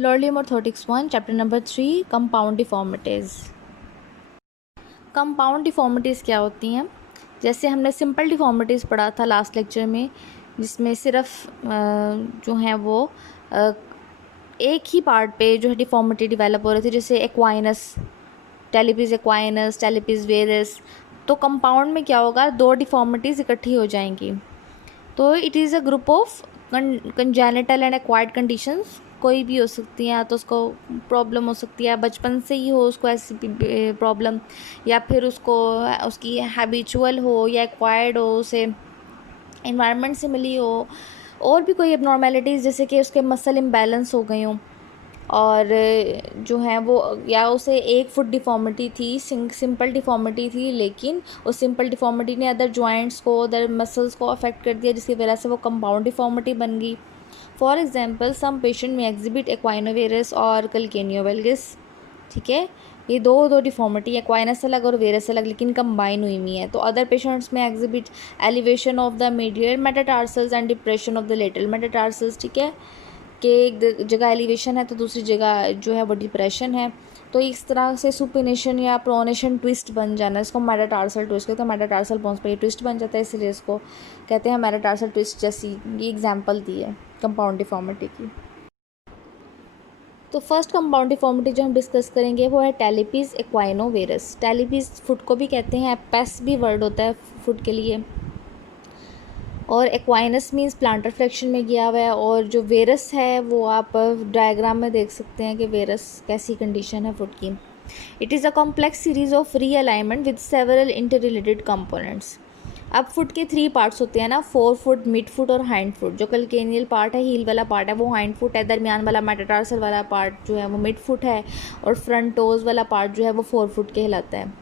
Lordlium Orthotics 1, chapter number 3, compound deformities. Compound deformities क्या होती हैं? जैसे हमने सिंपल डिफॉर्मिटीज़ पढ़ा था लास्ट लेक्चर में, जिसमें सिर्फ जो हैं वो एक ही पार्ट पे जो है डिफॉर्मिटी डेवलप हो रही थी, जैसे एक्वाइनस, टेलिपीज एक्वाइनस, टेलिपीज वेरस. तो कंपाउंड में क्या होगा, दो डिफॉर्मिटीज़ इकट्ठी हो जाएंगी. तो it is a group of congenital and acquired conditions. कोई भी हो सकती है, तो उसको प्रॉब्लम हो सकती है, बचपन से ही हो उसको ऐसी प्रॉब्लम, या फिर उसको उसकी हैबिचुअल हो या एक्वायर्ड हो, उसे इन्वायरमेंट से मिली हो, और भी कोई एबनॉर्मेलिटीज़ जैसे कि उसके मसल इम्बैलेंस हो गई हों, और जो है वो, या उसे 1 फुट डिफॉर्मिटी थी, सिंपल डिफॉर्मिटी थी, लेकिन उस सिंपल डिफॉर्मिटी ने अदर जॉइंट्स को, अदर मसल्स को अफेक्ट कर दिया, जिसकी वजह से वो कंपाउंड डिफॉर्मिटी बन गई. फॉर एग्जांपल, सम पेशेंट में एग्जिबिट एक्वाइनोवेरस और कलकेनियोवेल्गिस. ठीक है, ये दो डिफॉर्मिटी, एक्वाइनस अलग और वेरस अलग, लेकिन कंबाइन हुई है. तो अदर पेशेंट्स में exhibit elevation of the medial metatarsals and depression of the lateral metatarsals. ठीक है, कि एक जगह एलिवेशन है तो दूसरी जगह जो है वो डिप्रेशन है. तो इस तरह से सुपिनेशन या प्रोनेशन ट्विस्ट बन जाना, इसको मेटाटार्सल ट्विस्ट कहते हैं. मेटाटार्सल बोन्स पर ये ट्विस्ट बन जाता है, इसलिए इसको कहते हैं मेटाटार्सल ट्विस्ट. जैसी ये एग्जांपल दी है कंपाउंड डिफॉर्मिटी की. तो फर्स्ट कंपाउंड डिफॉर्मिटी जो हम डिस्कस करेंगे वो है टेलिपीज एक्वाइनोवेरस. टेलिपीज फुट को भी कहते हैं, पेस भी वर्ड होता है फुट के लिए, और एक्वाइनस मीन्स प्लांटर फ्लेक्शन में गया हुआ है. और जो वेरस है वो आप डायग्राम में देख सकते हैं कि वेरस कैसी कंडीशन है फुट की. It is a complex series of realignment with several inter related components. अब फुट के 3 पार्ट्स होते हैं ना, 4 फुट, मिड फुट और हाइंड फुट. जो कलकेनियल पार्ट है, हील वाला पार्ट है, वो हाइंड फुट है. दरमियान वाला मेटाटार्सल वाला पार्ट जो है वो मिड फुट है, और फ्रंट टोज वाला पार्ट जो है वो 4 फुट कहलाता है.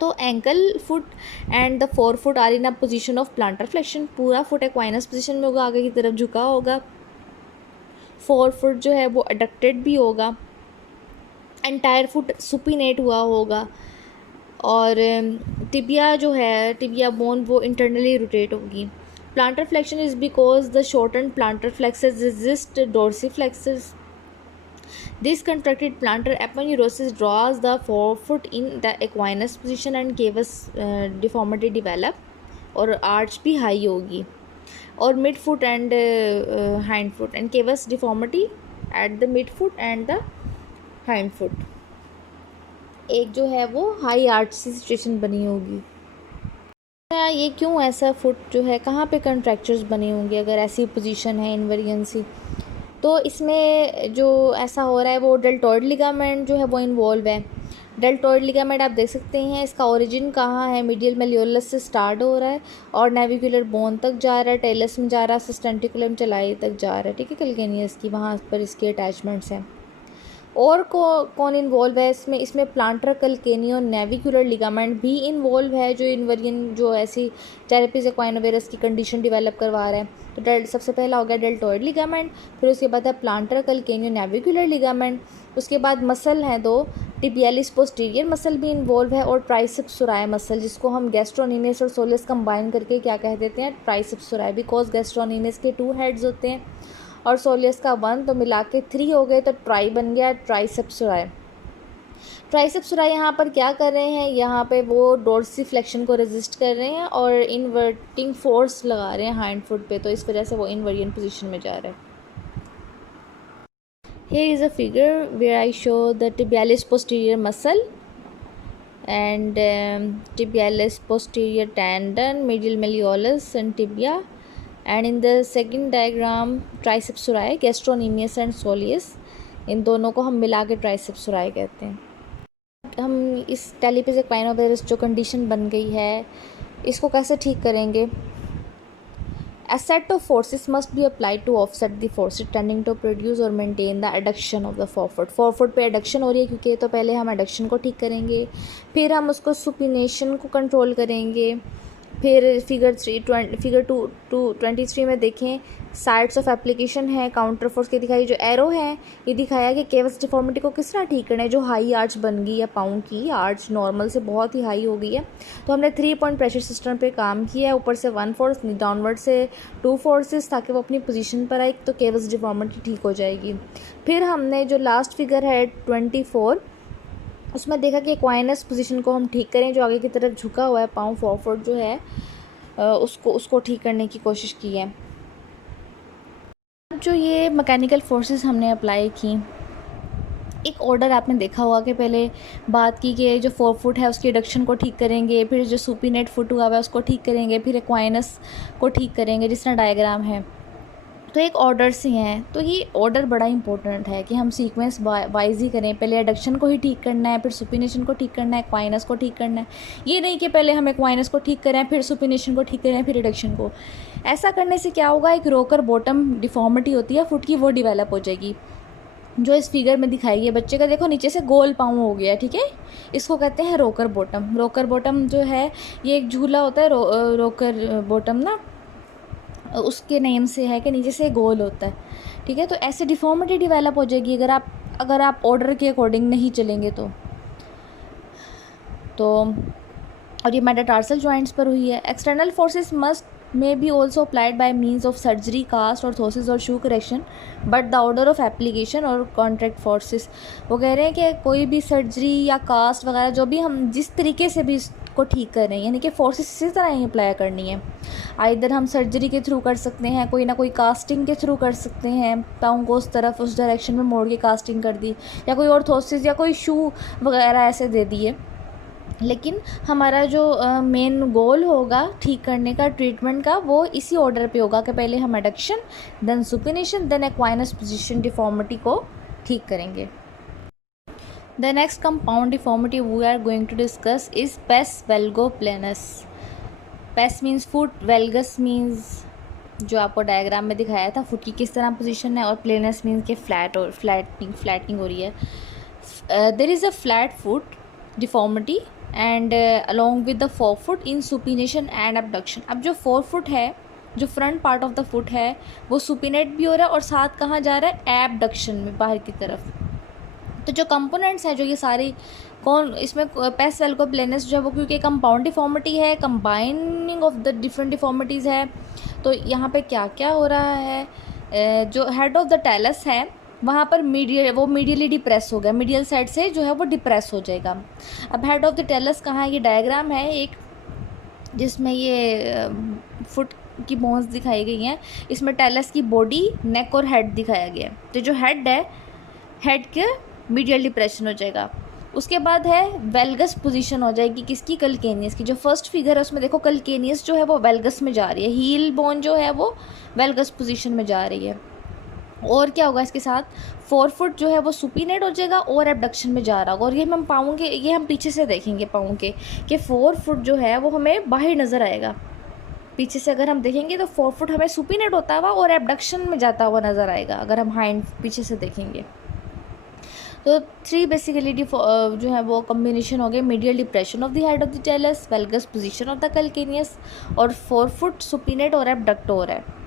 तो ankle foot and the 4 foot are in a position of plantar flexion. पूरा फुट एक्वाइनस पोजीशन में होगा, आगे की तरफ झुका होगा. 4 फुट जो है वो अडक्टेड भी होगा. एंटायर फुट सुपिनेट हुआ होगा. और टिबिया जो है, टिबिया बोन, वो इंटरनली रोटेट होगी. Plantar flexion is because the shorten plantar flexors resist dorsiflexors. This contracted plantar aponeurosis draws the forefoot in the equinus position and cavus deformity develop, और arch भी high होगी. और mid foot and hind foot and cavus deformity at the mid foot and the hind foot. एक जो है वो high arch सी situation बनी होगी. ये क्यों ऐसा फुट जो है, कहाँ पे कंट्रैक्चर्स बने होंगे अगर ऐसी पोजीशन है इन्वेरियंसी? तो इसमें जो ऐसा हो रहा है वो डेल्टॉइड लिगामेंट जो है वो इन्वॉल्व है. डेल्टॉइड लिगामेंट आप देख सकते हैं, इसका ओरिजिन कहाँ है, मीडियल मेलियोलस से स्टार्ट हो रहा है और नेविकुलर बोन तक जा रहा है, टेलस में जा रहा है, सिस्टेंटिकुलम चलाई तक जा रहा है. ठीक है, कलकेनियस की वहाँ पर इसके अटैचमेंट्स हैं. और कौन इन्वॉल्व है इसमें प्लांटर कलकेनियो नेविकुलर लिगामेंट भी इन्वॉल्व है, जो इन्वर्जन जो ऐसी टेलिपीज एक्वाइनोवेरस की कंडीशन डेवलप करवा रहा है. तो सबसे पहला हो गया डेल्टॉइड लिगामेंट, फिर उसके बाद है प्लांटर कलकेनियो नेविकुलर लिगामेंट. उसके बाद मसल हैं 2, टिबियालिस पोस्टीरियर मसल भी इन्वॉल्व है, और ट्राइसेप्स सुराय मसल, जिसको हम गैस्ट्रोनिनस और सोलियस कंबाइन करके क्या कह देते हैं, ट्राइसेप्स सुराय. बिकॉज गैस्ट्रोनिनस के 2 हेड्स होते हैं और सोलियस का 1, तो मिला के 3 हो गए, तो ट्राई बन गया, ट्राइसेप्स सुराय. ट्राइसेप्स सुराय यहाँ पर क्या कर रहे हैं, यहाँ पे वो डोर्सी फ्लेक्शन को रेजिस्ट कर रहे हैं और इन्वर्टिंग फोर्स लगा रहे हैं हाइंड फुट पे, तो इस वजह से वो इन्वर्जन पोजीशन में जा रहा है. Here is a figure where I show the tibialis posterior muscle and tibialis posterior tendon, medial malleolus and tibia. And in the second diagram triceps surae, gastrocnemius and soleus, इन दोनों को हम मिला के triceps सुराय कहते हैं. हम इस टेलिपीज एक्वाइनोवेरस जो कंडीशन बन गई है, इसको कैसे ठीक करेंगे? A set of forces must be applied to offset the forces tending to produce or maintain the adduction of the forefoot. forefoot पे adduction हो रही है क्योंकि, तो पहले हम adduction को ठीक करेंगे, फिर हम उसको supination को कंट्रोल करेंगे, फिर फिगर 23 में देखें साइड्स ऑफ एप्लीकेशन है काउंटर फोर्स की दिखाई, जो एरो है ये दिखाया कि केवस डिफॉर्मिटी को किस तरह ठीक करना है, जो हाई आर्च बन गई है, पाँव की आर्च नॉर्मल से बहुत ही हाई हो गई है। तो हमने 3 पॉइंट प्रेशर सिस्टम पे काम किया है, ऊपर से 1 फोर्स, डाउनवर्ड से 2 फोर्सेस, ताकि वो अपनी पोजीशन पर आए तो केवस डिफॉर्मिटी ठीक हो जाएगी। फिर हमने जो लास्ट फिगर है 24, उसमें देखा कि एक्वाइनस पोजीशन को हम ठीक करें, जो आगे की तरफ झुका हुआ है पाँव फॉरवर्ड जो है उसको ठीक करने की कोशिश की है। जो ये मैकेनिकल फोर्सेस हमने अप्लाई की, एक ऑर्डर आपने देखा होगा कि पहले बात की कि जो 4 फुट है उसकी रिडक्शन को ठीक करेंगे, फिर जो सुपीनेट फुट हुआ है उसको ठीक करेंगे, फिर एक्वाइनस को ठीक करेंगे, जिस तरह डायग्राम है। तो एक ऑर्डर से हैं, तो ये ऑर्डर बड़ा इंपॉर्टेंट है कि हम सीक्वेंस वाइज ही करें। पहले एडक्शन को ही ठीक करना है, फिर सुपिनेशन को ठीक करना है, एक्वाइनस को ठीक करना है। ये नहीं कि पहले हम एक्वाइनस को ठीक करें, फिर सुपिनेशन को ठीक करें, फिर एडक्शन को। ऐसा करने से क्या होगा, एक रोकर बॉटम डिफॉर्मिटी होती है फुट की, वो डेवलप हो जाएगी, जो इस फिगर में दिखाई गई है। बच्चे का देखो नीचे से गोल पाँव हो गया, ठीक है, इसको कहते हैं रोकर बॉटम। रोकर बॉटम जो है ये एक झूला होता है, रोकर बॉटम ना उसके नेम से है कि नीचे से गोल होता है, ठीक है। तो ऐसे डिफॉर्मिटी डेवलप हो जाएगी अगर आप ऑर्डर के अकॉर्डिंग नहीं चलेंगे तो और ये मेटाटार्सल जॉइंट्स पर हुई है। External forces must may be also applied by means of surgery, cast, orthosis और shoe correction, but the order of application और contact forces। वो कह रहे हैं कि कोई भी सर्जरी या कास्ट वगैरह जो भी हम जिस तरीके से भी इसको ठीक कर रहे हैं, यानी कि फोर्सेस इसी तरह ही अप्लाई करनी है। आइदर हम सर्जरी के थ्रू कर सकते हैं, कोई ना कोई कास्टिंग के थ्रू कर सकते हैं, पाँव को उस तरफ उस डायरेक्शन में मोड़ के कास्टिंग कर दी, या कोई ऑर्थोसिस या कोई शू वगैरह ऐसे दे दिए। लेकिन हमारा जो मेन गोल होगा ठीक करने का, ट्रीटमेंट का, वो इसी ऑर्डर पे होगा कि पहले हम adduction, then supination, then equinus position deformity को ठीक करेंगे। The next compound deformity we are going to discuss is pes valgoplanus. Pes means foot, valgus means जो आपको डायग्राम में दिखाया था फुट की किस तरह पोजीशन है, और प्लेनस मीन्स के फ्लैटनिंग हो रही है। There is a flat foot deformity and along with the 4 foot in supination and abduction. अब जो 4 फुट है, जो front part of the foot है, वो सुपिनेट भी हो रहा है और साथ कहाँ जा रहा है, एबडक्शन में, बाहर की तरफ। तो जो कंपोनेंट्स हैं, जो ये सारी इसमें पेस वेल्गोप्लेनस जो है वो क्योंकि कंपाउंड डिफॉर्मिटी है, combining of the different deformities है। तो यहाँ पे क्या क्या हो रहा है, जो हेड ऑफ द टेलस है वहाँ पर मीडियली डिप्रेस हो गया, मीडियल साइड से जो है वो डिप्रेस हो जाएगा। अब हेड ऑफ द टेलस कहाँ है, ये डायग्राम है एक जिसमें ये फुट की बोन्स दिखाई गई हैं, इसमें टेलस की बॉडी, नेक और हेड दिखाया गया है। तो जो हेड है, हेड के मीडियल डिप्रेशन हो जाएगा। उसके बाद है वेल्गस पोजीशन हो जाएगी किसकी, कलकेनियस की। जो फर्स्ट फिगर है उसमें देखो कलकेनियस जो है वो वेल्गस में जा रही है, हील बोन जो है वो वेल्गस पोजीशन में जा रही है। और क्या होगा इसके साथ, 4 फुट जो है वो सुपीनेट हो जाएगा और एबडक्शन में जा रहा होगा। और ये हम पाऊँगे, ये हम पीछे से देखेंगे पाऊँ के कि 4 फुट जो है वो हमें बाहर नज़र आएगा। पीछे से अगर हम देखेंगे तो 4 फुट हमें सुपीनेट होता हुआ और एबडक्शन में जाता हुआ नज़र आएगा अगर हम हाइंड पीछे से देखेंगे। तो 3 बेसिकली जो है वो कम्बिनेशन हो गए, medial depression of the head of the talus, valgus position of the calcaneus, और 4 फुट सुपीनेट और एबडक्ट हो रहा है।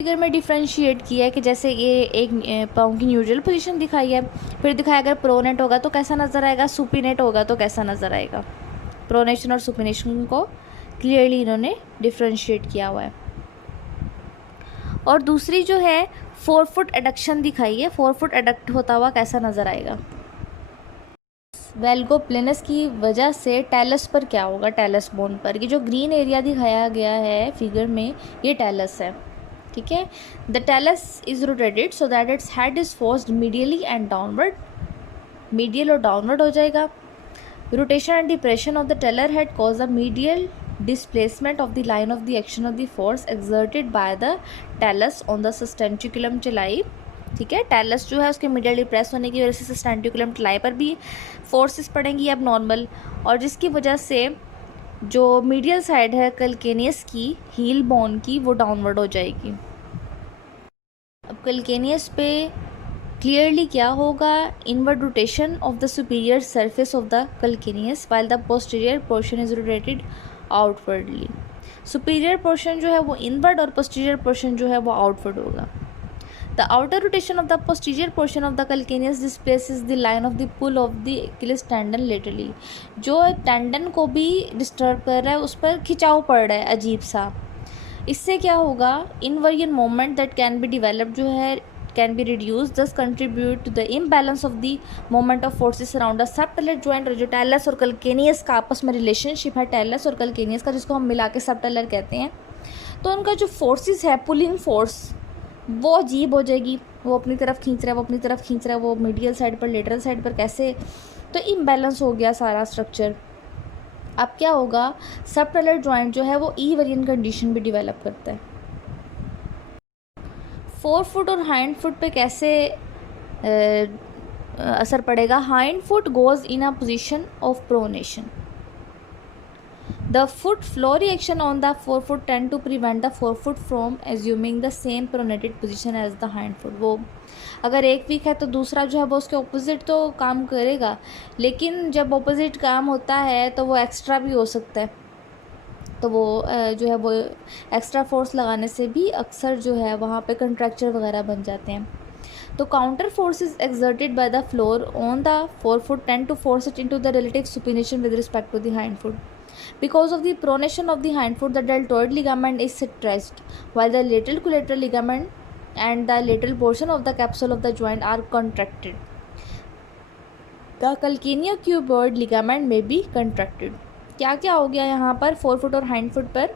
फिगर में डिफ्रेंशिएट किया है कि जैसे ये एक पाँव की न्यूट्रल पोजीशन दिखाई है, फिर दिखाया अगर प्रोनेट होगा तो कैसा नज़र आएगा, सुपीनेट होगा तो कैसा नज़र आएगा। प्रोनेशन और सुपीनेशन को क्लियरली इन्होंने डिफ्रेंशिएट किया हुआ है। और दूसरी जो है 4 फुट एडक्शन दिखाई है, 4 फुट एडक्ट होता हुआ कैसा नज़र आएगा। वेल्गोप्लेनस की वजह से टेलस पर क्या होगा, टेलस बोन पर, ये जो ग्रीन एरिया दिखाया गया है फिगर में ये टेलस है, ठीक है। The talus is rotated so that its head is forced medially and downward, medial और डाउनवर्ड हो जाएगा। Rotation and depression of the talar head cause the medial displacement of the line of the action of the force exerted by the talus on the sustentaculum tali, ठीक है। Tells जो है उसके medial depress होने की वजह से सस्टेंटिकुलम चलाई पर भी फोर्सेस पड़ेंगी अब नॉर्मल, और जिसकी वजह से जो मीडियल साइड है कलकेनियस की, हील बोन की, वो डाउनवर्ड हो जाएगी। अब कलकेनियस पे क्लियरली क्या होगा, inward rotation of the superior surface of the calcaneus while the posterior portion is rotated outwardly. Superior portion जो है वो इनवर्ड और पोस्टीरियर पोर्शन जो है वो आउटवर्ड होगा। The outer rotation of the posterior portion of the calcaneus displaces the line of the pull of the Achilles tendon laterally. जो tendon को भी डिस्टर्ब कर रहा है, उस पर खिंचाव पड़ रहा है अजीब सा। इससे क्या होगा, inversion moment that can be develop जो है can be reduce, thus contribute to the imbalance of the moment of forces around the subtalar joint. और जो टेलस और कैलकेनियस का आपस में रिलेशनशिप है, टेलस और कैलकेनियस का, जिसको हम मिला के सबटेलर कहते हैं, तो उनका जो फोर्सेस है, पुलिंग फोर्स, वो अजीब हो जाएगी। वो अपनी तरफ खींच रहा है, वो अपनी तरफ खींच रहा है, वो मीडियल साइड पर, लेटरल साइड पर कैसे, तो इम्बैलेंस हो गया सारा स्ट्रक्चर। अब क्या होगा, सबटेलर जॉइंट जो है वो ई वेरिएंट कंडीशन भी डेवलप करता है। फोर फुट और हाइंड फुट पे कैसे असर पड़ेगा। Hind foot goes in a position of pronation. The foot flow reaction on the forefoot tend to prevent the forefoot from assuming the same pronated position as the hind foot। वो अगर एक week है तो दूसरा जो है वो उसके ऑपोजिट तो काम करेगा, लेकिन जब ऑपोजिट काम होता है तो वो एक्स्ट्रा भी हो सकता है। तो वो जो है वो एक्स्ट्रा फोर्स लगाने से भी अक्सर जो है वहाँ पे कंट्रैक्चर वगैरह बन जाते हैं। तो counter forces exerted by the floor on the forefoot tend to force it into the relative supination with respect to the hind foot। Because of the pronation of the hind foot, the deltoid ligament is stretched, while the lateral collateral ligament and the lateral portion of the capsule of the joint are contracted. The calcaneocuboid ligament may be contracted। क्या क्या हो गया यहाँ पर four foot और hind foot पर।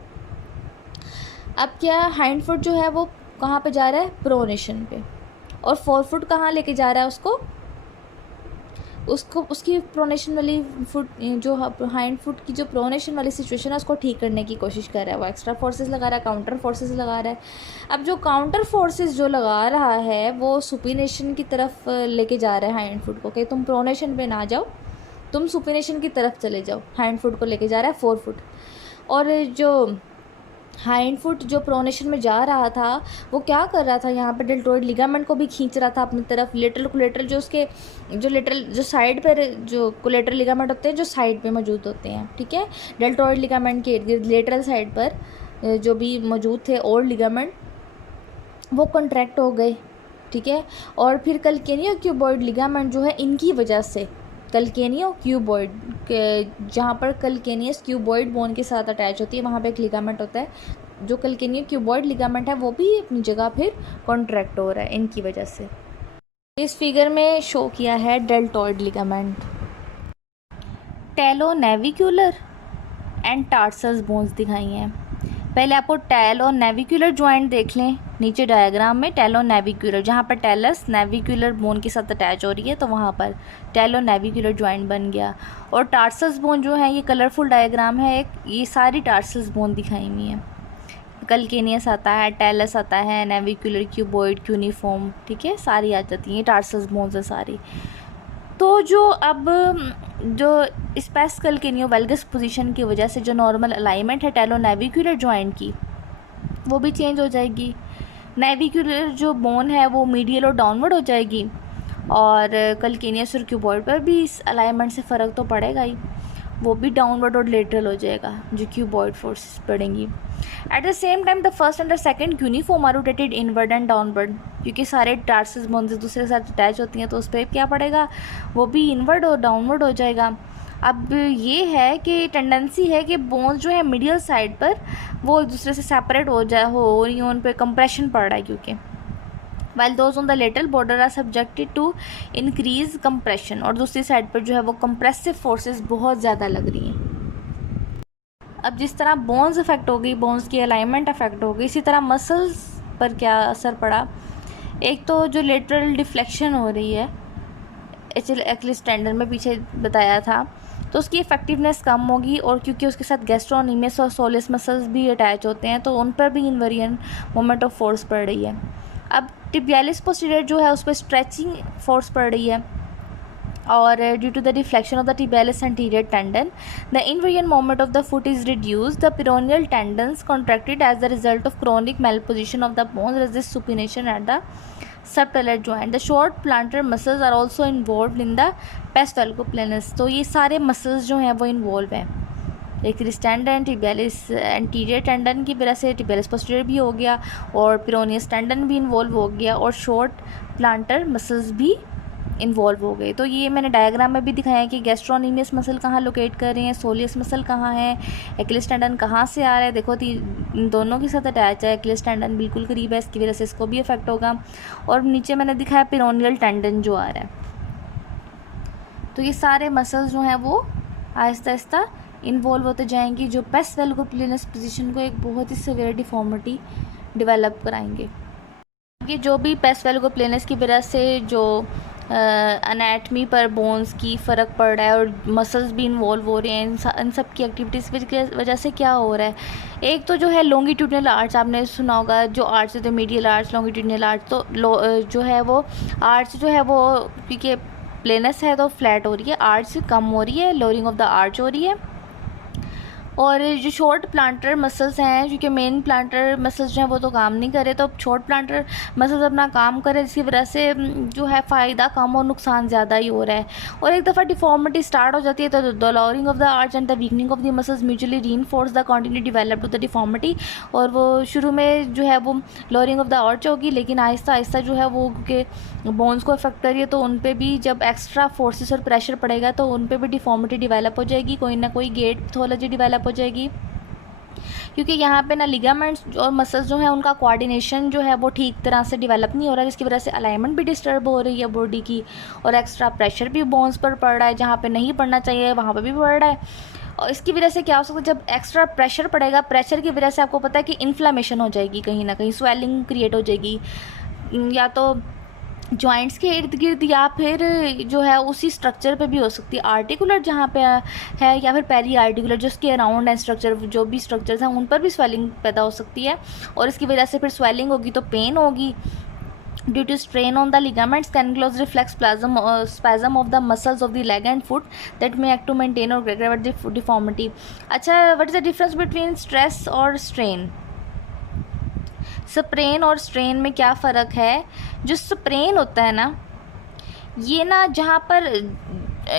अब क्या, हाइंड फुट जो है वो कहाँ पे जा रहा है, प्रोनेशन पे, और फोर फुट कहाँ लेके जा रहा है उसको उसकी प्रोनेशन वाली फुट, जो हाइंड फुट की जो प्रोनेशन वाली सिचुएशन है उसको ठीक करने की कोशिश कर रहा है। वो एक्स्ट्रा फोर्सेस लगा रहा है, काउंटर फोर्सेस लगा रहा है। अब जो काउंटर फोर्सेस जो लगा रहा है वो सुपिनेशन की तरफ लेके जा रहा है हाइंड फुट को, कि तुम प्रोनेशन पे ना जाओ, तुम सुपिनेशन की तरफ चले जाओ। हाइंड फुट को लेके जा रहा है फोर फुट। और जो हाइंड फुट जो प्रोनेशन में जा रहा था वो क्या कर रहा था, यहाँ पे डेल्टोइड लिगामेंट को भी खींच रहा था अपनी तरफ। लेटरल कोलेटरल जो उसके जो लेटरल जो साइड पर जो कोलेटरल लिगामेंट होते हैं जो साइड पे मौजूद होते हैं, ठीक है, डेल्टोइड लिगामेंट के इर्द गिर्द लेटरल साइड पर जो भी मौजूद थे ओल्ड लिगामेंट वो कंट्रैक्ट हो गए, ठीक है। और फिर कैलकेनियोक्यूबॉइड लिगामेंट जो है इनकी वजह से, कैलकेनियोक्यूबॉइड जहाँ पर कैलकेनियस क्यूबॉइड बोन के साथ अटैच होती है वहाँ पे एक लिगामेंट होता है, जो कैलकेनियोक्यूबॉइड लिगामेंट है वो भी अपनी जगह फिर कॉन्ट्रैक्ट हो रहा है इनकी वजह से। इस फिगर में शो किया है deltoid ligament, talonavicular and tarsus bones दिखाई हैं। पहले आपको टेल और नेविक्यूलर जॉइंट देख लें नीचे डायग्राम में। टेलो नेविक्यूलर, जहाँ पर टेलस नेविक्यूलर बोन के साथ अटैच हो रही है तो वहाँ पर टेलो नेविक्यूलर जॉइंट बन गया। और टार्सस बोन जो है, ये कलरफुल डायग्राम है एक, ये सारी टार्सस बोन दिखाई हुई हैं। कैलकेनियस आता है, टेलस आता है, नेविक्यूलर, क्यूबॉइड, क्यूनिफॉर्म, ठीक है, सारी आ जाती हैं, टार्सस बोन्स है सारी। तो जो अब जो स्पेस कैलकेनियोवैल्गस पोजीशन की वजह से जो नॉर्मल अलाइनमेंट है टेलो नेविक्यूलर जॉइंट की वो भी चेंज हो जाएगी। नेविक्यूलर जो बोन है वो मीडियल और डाउनवर्ड हो जाएगी, और कैलकेनियस और क्यूबॉइड पर भी इस अलाइनमेंट से फ़र्क तो पड़ेगा ही, वो भी डाउनवर्ड और लेटरल हो जाएगा जो क्यूबॉइड फोर्सेस पड़ेंगी। At the same time the first and the second cuneiform are rotated inward and downward, क्योंकि सारे टार्सस बोन्स एक दूसरे के साथ अटैच होती हैं तो उस पर क्या पड़ेगा, वो भी इनवर्ड और डाउनवर्ड हो जाएगा। अब ये है कि टेंडेंसी है कि बोन्स जो है मीडियल साइड पर वो एक दूसरे से सेपरेट हो रही हैं, उन पर कंप्रेशन पड़ रहा है क्योंकि, while those on the lateral border are subjected to increase compression, और दूसरी साइड पर जो है वो कंप्रेसिव फोर्सेस बहुत ज़्यादा लग रही हैं। अब जिस तरह बोन्स अफेक्ट हो गई, बोन्स की अलाइनमेंट अफेक्ट हो गई, इसी तरह मसल्स पर क्या असर पड़ा। एक तो जो लेटरल डिफ्लेक्शन हो रही है, एक्लिस टेंडन में पीछे बताया था, तो उसकी इफेक्टिवनेस कम होगी, और क्योंकि उसके साथ गैस्ट्रोनीमियस और सोलिस मसल्स भी अटैच होते हैं तो उन पर भी इनवेरिएंट मोमेंट ऑफ फोर्स पड़ रही है। अब टिबियालिस पोस्टीरियर जो है उस पर स्ट्रेचिंग फोर्स पड़ रही है, और due to the deflection of the tibialis anterior tendon the invariant moment of the foot is reduced, the peroneal tendons contracted as the result of chronic malposition of the bones resist supination at the subtalar joint, the short plantar muscles are also involved in the pes valgoplanus। तो ये सारे muscles जो हैं वो involve हैं एक्रिस tendon, tibialis anterior tendon की वजह से टिबियालिस पोस्टीरियर भी हो गया, और पेरोनियस टेंडन भी इन्वॉल्व हो गया, और शॉर्ट प्लांटर मसल्स भी इन्वॉल्व हो गए। तो ये मैंने डायग्राम में भी दिखाया कि गैस्ट्रोनीमियस मसल कहाँ लोकेट कर रहे हैं, सोलियस मसल कहाँ है, एक्लिस टेंडन कहाँ से आ रहा है। देखो इन दोनों के साथ अटैच है, एक्लिस टेंडन बिल्कुल करीब है, इसकी वजह से इसको भी इफेक्ट होगा। और नीचे मैंने दिखाया पेरोनियल टेंडन जो आ रहा है। तो ये सारे मसल्स जो हैं वो आहिस्ता आहिस्ता इन्वॉल्व होते जाएंगी, जो पेस वेल्गोप्लेनस पोजीशन को एक बहुत ही सिवियर डिफॉर्मिटी डेवलप कराएंगे। ये जो भी पेस वेल्गोप्लेनस की वजह से जो अनैटमी पर बोन्स की फ़र्क पड़ रहा है और मसल्स भी इन्वॉल्व हो रहे हैं, इन सब की एक्टिविटीज़ की वजह से क्या हो रहा है, एक तो जो है लॉन्गिट्यूडनल आर्च, आपने सुना होगा जो आर्च है, मीडियल आर्च, लॉन्गिट्यूडनल आर्च। तो जो है वो आर्च जो है वो क्योंकि प्लेनस है तो फ्लैट हो रही है, आर्च कम हो रही है, लोअरिंग ऑफ द आर्च हो रही है। और जो शॉर्ट प्लांटर मसल्स हैं, क्योंकि मेन प्लांटर मसल्स जो हैं वो तो काम नहीं करे, तो शॉर्ट प्लांटर मसल्स अपना काम करें, जिसकी वजह से जो है फ़ायदा कम और नुकसान ज़्यादा ही हो रहा है। और एक दफ़ा डिफॉर्मिटी स्टार्ट हो जाती है तो the lowering of the arch and the weakening of the muscles mutually reinforce the continue develop to the deformity. और वो शुरू में जो है वो लॉरिंग ऑफ द आर्च होगी, लेकिन आहिस्ता आहिस्ता जो है वो क्योंकि बोन्स को अफेक्ट करिए है तो उन पर भी जब एक्स्ट्रा फोर्सेस और प्रेशर पड़ेगा तो उन पर भी डिफॉर्मिटी डेवलप हो जाएगी, कोई ना कोई गेट पैथोलॉजी डेवलप हो जाएगी। क्योंकि यहाँ पे ना लिगामेंट्स और मसल्स जो है उनका कोऑर्डिनेशन जो है वो ठीक तरह से डेवलप नहीं हो रहा है, जिसकी वजह से अलाइनमेंट भी डिस्टर्ब हो रही है बॉडी की, और एक्स्ट्रा प्रेशर भी बोन्स पर पड़ रहा है, जहाँ पे नहीं पड़ना चाहिए वहाँ पे भी पड़ रहा है। और इसकी वजह से क्या हो सकता है, जब एक्स्ट्रा प्रेशर पड़ेगा, प्रेशर की वजह से आपको पता है कि इन्फ्लामेशन हो जाएगी, कहीं ना कहीं स्वेलिंग क्रिएट हो जाएगी, या तो जॉइंट्स के इर्द गिर्द या फिर जो है उसी स्ट्रक्चर पे भी हो सकती है, आर्टिकुलर जहाँ पे है या फिर पेरी आर्टिकुलर जो उसके अराउंड है स्ट्रक्चर, जो भी स्ट्रक्चर्स हैं उन पर भी स्वेलिंग पैदा हो सकती है। और इसकी वजह से फिर स्वेलिंग होगी तो पेन होगी due to strain on the ligaments, cancellous reflex spasm of the muscles of the leg and foot that may act to maintain or aggravate the deformity। अच्छा, what is the difference between stress और strain? Sprain और strain में क्या फ़र्क है? जो sprain होता है ना, ये ना जहाँ पर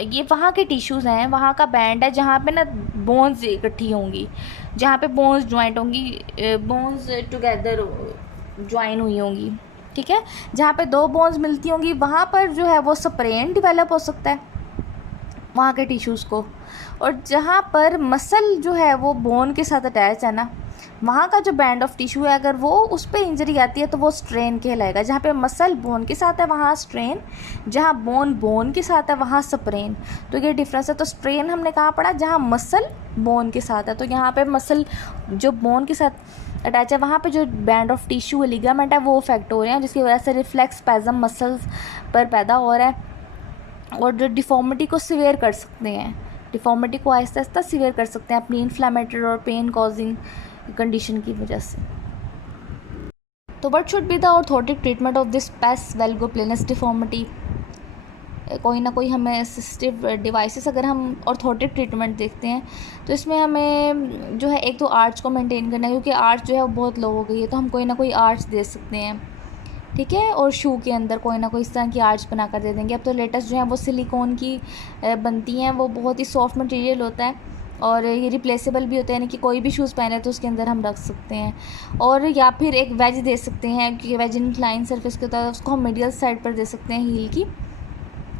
ये वहाँ के टिश्यूज़ हैं, वहाँ का बैंड है जहाँ पे ना बोन्स इकट्ठी होंगी, जहाँ पे बोन्स ज्वाइंट होंगी, बोन्स टुगेदर ज्वाइन हुई होंगी, ठीक है, जहाँ पे दो बोन्स मिलती होंगी वहाँ पर जो है वो स्प्रेन डेवलप हो सकता है वहाँ के टिश्यूज़ को। और जहाँ पर मसल जो है वो बोन के साथ अटैच है ना, वहाँ का जो बैंड ऑफ टिश्यू है अगर वो उस पर इंजरी आती है तो वो स्ट्रेन कहलाएगा। जहाँ पे मसल बोन के साथ है वहाँ स्ट्रेन, जहाँ बोन बोन के साथ है वहाँ स्प्रेन। तो ये डिफरेंस है। तो स्ट्रेन हमने कहाँ पढ़ा, जहाँ मसल बोन के साथ है। तो यहाँ पे मसल जो बोन के साथ अटैच है वहाँ पे जो बैंड ऑफ टिश्यू लिगामेंट है वो अफेक्ट हो रहे हैं, जिसकी वजह से रिफ्लेक्स स्पैज़म मसल्स पर पैदा हो रहा है और जो डिफॉर्मिटी को सिवियर कर सकते हैं, डिफॉर्मिटी को आहिस्ता आहिस्ता सिवियर कर सकते हैं अपनी इन्फ्लामेटरी और पेन कॉजिंग कंडीशन की वजह से। तो what should be the orthotic treatment of this pes valgoplanus deformity? कोई ना कोई हमें असिस्टिव डिवाइसेस, अगर हम ऑर्थोटिक ट्रीटमेंट देखते हैं तो इसमें हमें जो है एक तो आर्च को मेंटेन करना है, क्योंकि आर्च जो है वो बहुत लो हो गई है, तो हम कोई ना कोई आर्च दे सकते हैं, ठीक है। और शू के अंदर कोई ना कोई इस तरह की आर्च बना कर दे देंगे। अब तो लेटेस्ट जो है वो सिलिकॉन की बनती हैं, वो बहुत ही सॉफ्ट मटेरियल होता है और ये रिप्लेसेबल भी होता है, यानी कि कोई भी शूज़ पहने तो उसके अंदर हम रख सकते हैं। और या फिर एक वेज दे सकते हैं, क्योंकि वेज इंक्लाइन सरफेस के होता है, उसको हम मीडियल साइड पर दे सकते हैं हील की।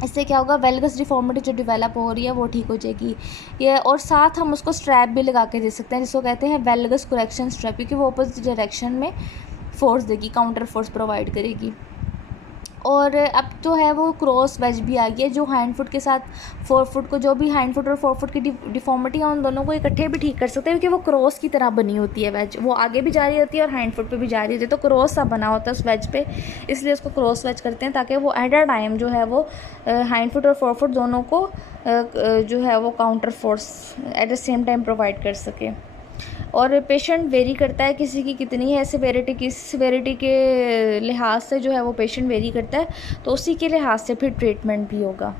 इससे क्या होगा, वेल्गस डिफॉर्मिटी जो डेवलप हो रही है वो ठीक हो जाएगी। ये और साथ हम उसको स्ट्रैप भी लगा के दे सकते हैं, जिसको कहते हैं वेल्गस करेक्शन स्ट्रैप, क्योंकि वो अपोजिट डायरेक्शन में फोर्स देगी, काउंटर फोर्स प्रोवाइड करेगी। और अब तो है वो क्रॉस वेज भी आ गई है, जो हैंड फुट के साथ 4 फुट को, जो भी हैंड फुट और 4 फुट की डिफॉर्मिटी है उन दोनों को इकट्ठे भी ठीक कर सकते हैं, क्योंकि वो क्रॉस की तरह बनी होती है वेज, वो आगे भी जा रही होती है और हैंड फुट पे भी जा रही होती है, तो क्रॉस सा बना होता है उस वेज पे, इसलिए उसको क्रॉस वेज करते हैं, ताकि वो एट अ टाइम जो है वो हैंड फुट और 4 फुट दोनों को जो है वो counter force at the same time provide कर सके। और पेशेंट वेरी करता है, किसी की कितनी है सिवेरिटी, किस सिवेरिटी के लिहाज से जो है वो पेशेंट वेरी करता है, तो उसी के लिहाज से फिर ट्रीटमेंट भी होगा।